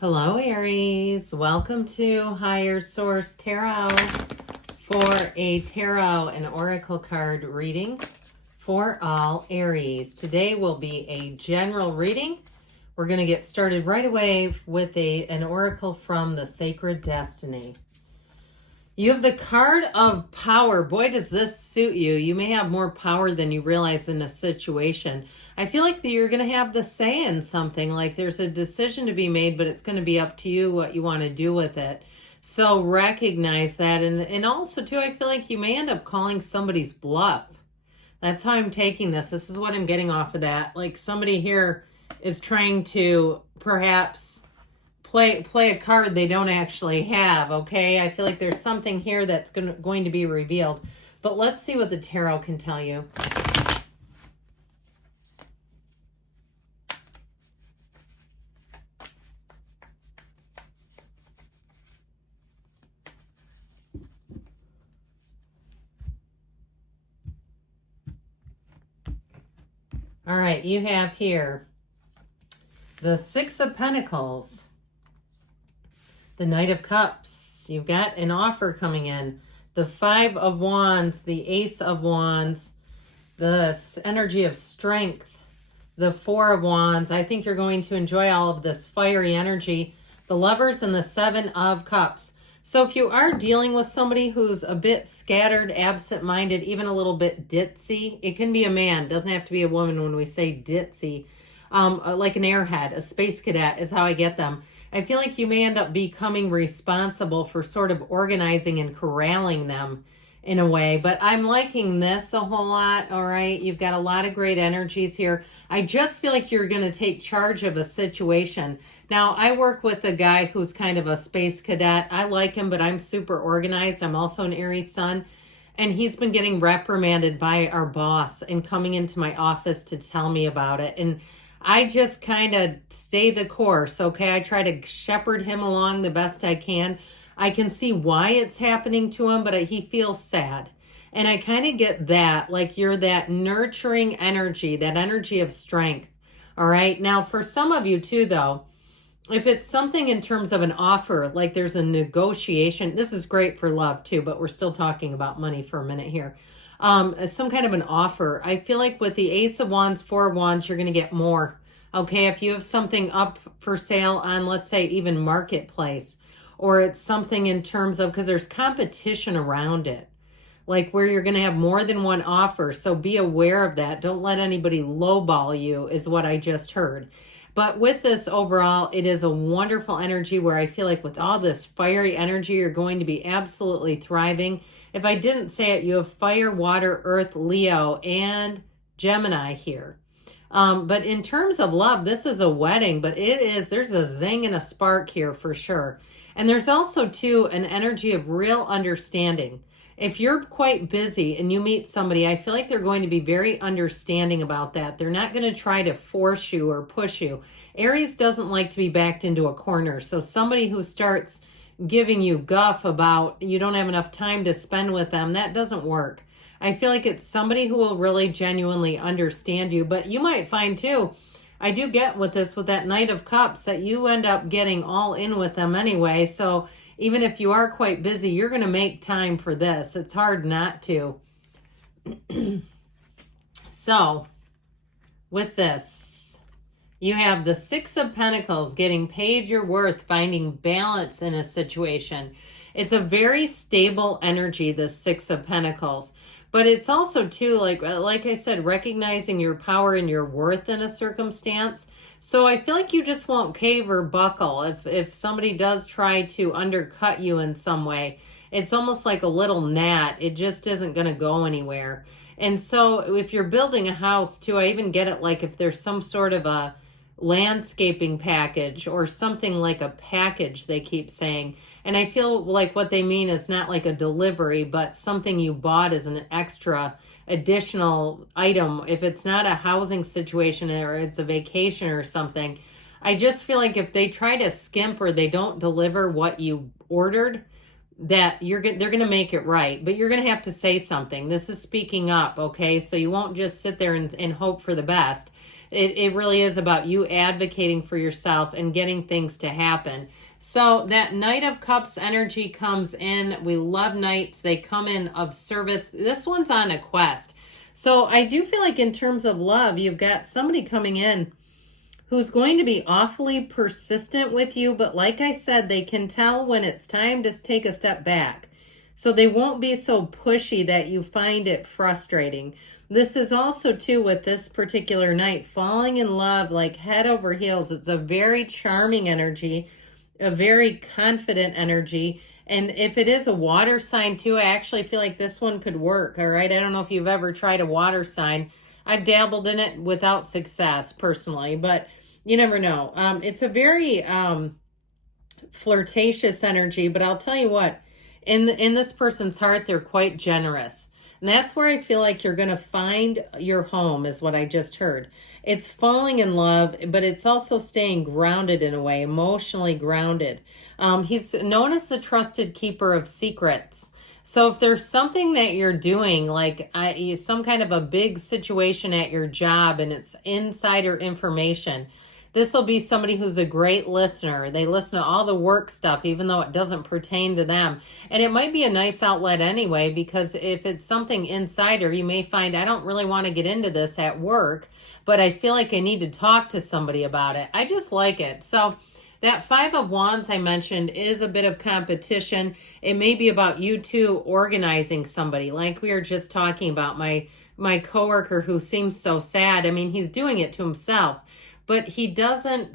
Hello, Aries. Welcome to Higher Source Tarot for a tarot and oracle card reading for all Aries. Today will be a general reading. We're going to get started right away with an oracle from the Sacred Destiny. You have the card of power. Boy, does this suit you. You may have more power than you realize in a situation. I feel like you're going to have the say in something, like there's a decision to be made, but it's going to be up to you what you want to do with it. So recognize that. And also, too, I feel like you may end up calling somebody's bluff. That's how I'm taking this. This is what I'm getting off of that. Like somebody here is trying to perhaps play a card they don't actually have, okay? I feel like there's something here that's going to be revealed. But let's see what the tarot can tell you. All right, you have here the Six of Pentacles, the Knight of Cups. You've got an offer coming in. The Five of Wands, the Ace of Wands, the energy of strength, the Four of Wands. I think you're going to enjoy all of this fiery energy. The Lovers and the Seven of Cups. So if you are dealing with somebody who's a bit scattered, absent-minded, even a little bit ditzy, it can be a man. Doesn't have to be a woman when we say ditzy. Like an airhead, a space cadet is how I get them. I feel like you may end up becoming responsible for sort of organizing and corralling them in a way. But I'm liking this a whole lot, all right? You've got a lot of great energies here. I just feel like you're going to take charge of a situation. Now, I work with a guy who's kind of a space cadet. I like him, but I'm super organized. I'm also an Aries sun. And he's been getting reprimanded by our boss and coming into my office to tell me about it. And I just kind of stay the course, okay? I try to shepherd him along the best I can. I can see why it's happening to him, but he feels sad. And I kind of get that, like you're that nurturing energy, that energy of strength, all right? Now, for some of you too, though, if it's something in terms of an offer, like there's a negotiation, this is great for love too, but we're still talking about money for a minute here. Some kind of an offer. I feel like with the Ace of Wands, Four of Wands, you're going to get more. Okay, if you have something up for sale on, let's say, even Marketplace, or it's something in terms of, because there's competition around it, like where you're going to have more than one offer. So be aware of that. Don't let anybody lowball you, is what I just heard. But with this overall, it is a wonderful energy where I feel like with all this fiery energy, you're going to be absolutely thriving. If I didn't say it, you have fire, water, earth, Leo, and Gemini here. But in terms of love, this is a wedding, but there's a zing and a spark here for sure. And there's also, too, an energy of real understanding. If you're quite busy and you meet somebody, I feel like they're going to be very understanding about that. They're not going to try to force you or push you. Aries doesn't like to be backed into a corner. So somebody who starts giving you guff about you don't have enough time to spend with them, that doesn't work. I feel like it's somebody who will really genuinely understand you. But you might find, too, I do get with this, with that Knight of Cups, that you end up getting all in with them anyway. So even if you are quite busy, you're going to make time for this. It's hard not to. So with this, you have the Six of Pentacles, getting paid your worth, finding balance in a situation. It's a very stable energy, the Six of Pentacles. But it's also, too, like I said, recognizing your power and your worth in a circumstance. So I feel like you just won't cave or buckle. If somebody does try to undercut you in some way, it's almost like a little gnat. It just isn't going to go anywhere. And so if you're building a house, too, I even get it like if there's some sort of a landscaping package or something like a package, they keep saying. And I feel like what they mean is not like a delivery, but something you bought as an extra additional item. If it's not a housing situation or it's a vacation or something, I just feel like if they try to skimp or they don't deliver what you ordered, that they're going to make it right, but you're going to have to say something. This is speaking up, okay? So you won't just sit there and hope for the best. It really is about you advocating for yourself and getting things to happen. So that Knight of Cups energy comes in. We love knights. They come in of service. This one's on a quest. So I do feel like in terms of love, you've got somebody coming in who's going to be awfully persistent with you. But like I said, they can tell when it's time to take a step back. So they won't be so pushy that you find it frustrating. This is also, too, with this particular night, falling in love like head over heels. It's a very charming energy, a very confident energy. And if it is a water sign, too, I actually feel like this one could work, all right? I don't know if you've ever tried a water sign. I've dabbled in it without success, personally, but you never know. It's a very flirtatious energy, but I'll tell you what, in this person's heart, they're quite generous. And that's where I feel like you're going to find your home, is what I just heard. It's falling in love, but it's also staying grounded in a way, emotionally grounded. He's known as the trusted keeper of secrets. So if there's something that you're doing, like some kind of a big situation at your job and it's insider information, this will be somebody who's a great listener. They listen to all the work stuff, even though it doesn't pertain to them. And it might be a nice outlet anyway, because if it's something insider, you may find, I don't really want to get into this at work, but I feel like I need to talk to somebody about it. I just like it. So that Five of Wands I mentioned is a bit of competition. It may be about you two organizing somebody, like we were just talking about my coworker who seems so sad. I mean, he's doing it to himself. But he doesn't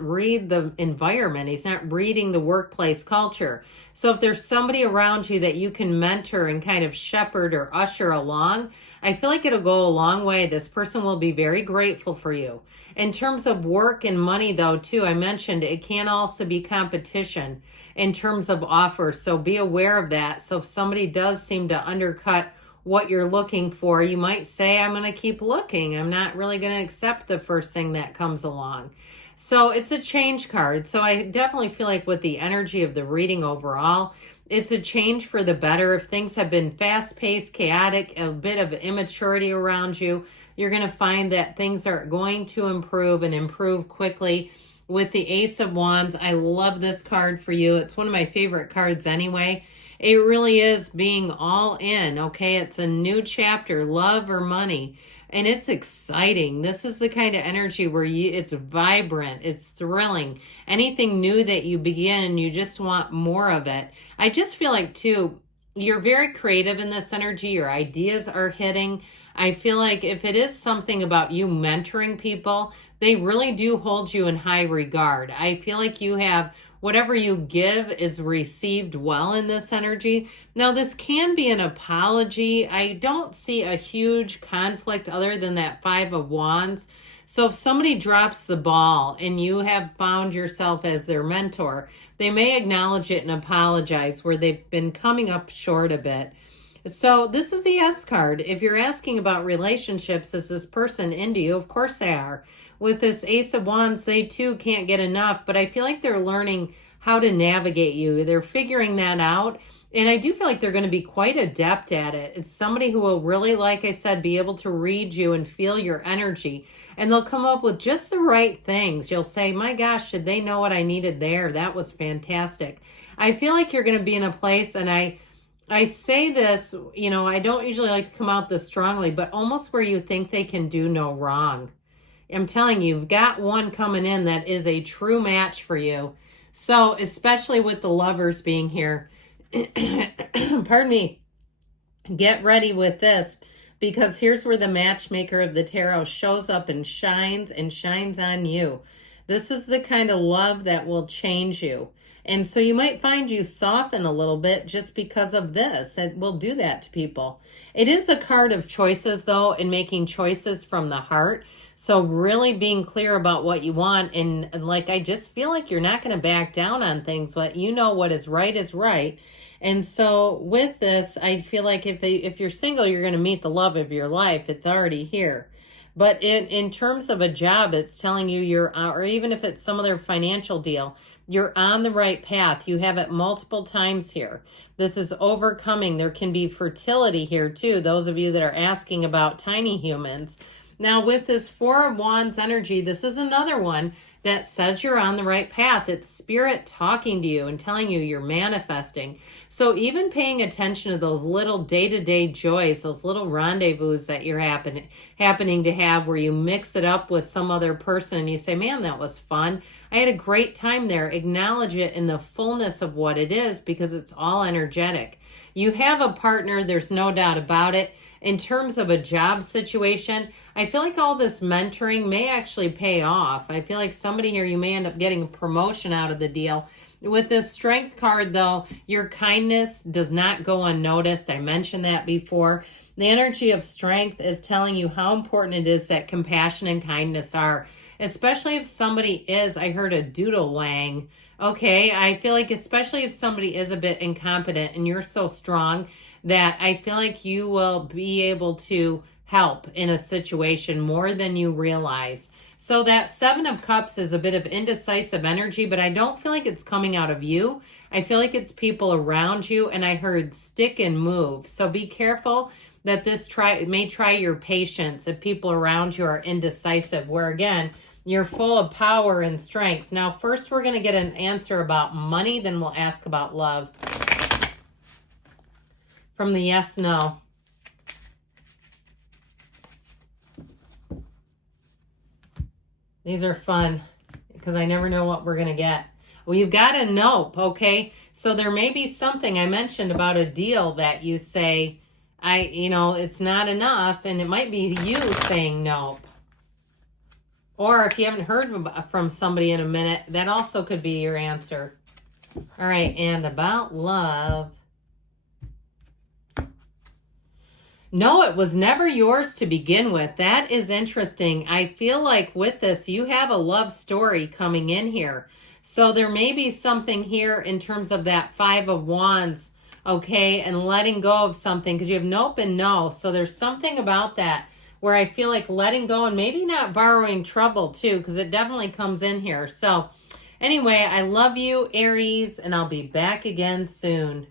read the environment. He's not reading the workplace culture. So if there's somebody around you that you can mentor and kind of shepherd or usher along, I feel like it'll go a long way. This person will be very grateful for you. In terms of work and money, though, too, I mentioned it can also be competition in terms of offers. So be aware of that. So if somebody does seem to undercut what you're looking for, you might say, I'm going to keep looking. I'm not really going to accept the first thing that comes along. So it's a change card. So I definitely feel like with the energy of the reading overall, it's a change for the better. If things have been fast-paced, chaotic, a bit of immaturity around you, you're going to find that things are going to improve and improve quickly. With the Ace of Wands, I love this card for you. It's one of my favorite cards anyway. It really is being all in, okay? It's a new chapter, love or money, and it's exciting. This is the kind of energy where it's vibrant, it's thrilling. Anything new that you begin, you just want more of it. I just feel like, too, you're very creative in this energy. Your ideas are hitting. I feel like if it is something about you mentoring people, they really do hold you in high regard. I feel like you have whatever you give is received well in this energy. Now, this can be an apology. I don't see a huge conflict other than that Five of Wands. So if somebody drops the ball and you have found yourself as their mentor, they may acknowledge it and apologize where they've been coming up short a bit. So this is a yes card. If you're asking about relationships, is this person into you? Of course they are. With this Ace of Wands, they too can't get enough, but I feel like they're learning how to navigate you. They're figuring that out, and I do feel like they're going to be quite adept at it. It's somebody who will really, like I said, be able to read you and feel your energy, and they'll come up with just the right things. You'll say, my gosh, did they know what I needed there? That was fantastic. I feel like you're going to be in a place, and I say this, you know, I don't usually like to come out this strongly, but almost where you think they can do no wrong. I'm telling you, you've got one coming in that is a true match for you. So, especially with the lovers being here, pardon me, get ready with this, because here's where the matchmaker of the tarot shows up and shines on you. This is the kind of love that will change you. And so you might find you soften a little bit just because of this. It will do that to people. It is a card of choices, though, and making choices from the heart. So really being clear about what you want. And like, I just feel like you're not going to back down on things, but you know what is right is right. And so with this, I feel like if you're single, you're going to meet the love of your life. It's already here. But in terms of a job, it's telling you or even if it's some other financial deal, you're on the right path. You have it multiple times here. This is overcoming. There can be fertility here too. Those of you that are asking about tiny humans, Now with this Four of Wands energy, this is another one that says you're on the right path. It's spirit talking to you and telling you you're manifesting. So even paying attention to those little day-to-day joys, those little rendezvous that you're happening to have, where you mix it up with some other person and you say, man, that was fun. I had a great time there. Acknowledge it in the fullness of what it is, because it's all energetic. You have a partner, there's no doubt about it. In terms of a job situation, I feel like all this mentoring may actually pay off. I feel like somebody here, you may end up getting a promotion out of the deal. With this Strength card, though, your kindness does not go unnoticed. I mentioned that before. The energy of Strength is telling you how important it is that compassion and kindness are, especially if somebody is, I heard a doodle wang. Okay, I feel like especially if somebody is a bit incompetent and you're so strong that I feel like you will be able to help in a situation more than you realize. So that Seven of Cups is a bit of indecisive energy, but I don't feel like it's coming out of you. I feel like it's people around you, and I heard stick and move. So be careful that this may try your patience if people around you are indecisive, where again, you're full of power and strength. Now, first we're going to get an answer about money, then we'll ask about love. From the yes, no. These are fun because I never know what we're going to get. Well, you've got a nope, okay? So there may be something I mentioned about a deal that you say, it's not enough, and it might be you saying nope. Or if you haven't heard from somebody in a minute, that also could be your answer. All right, and about love. No, it was never yours to begin with. That is interesting. I feel like with this, you have a love story coming in here. So there may be something here in terms of that Five of Wands, okay, and letting go of something, because you have nope and no. So there's something about that where I feel like letting go and maybe not borrowing trouble too, because it definitely comes in here. So anyway, I love you, Aries, and I'll be back again soon.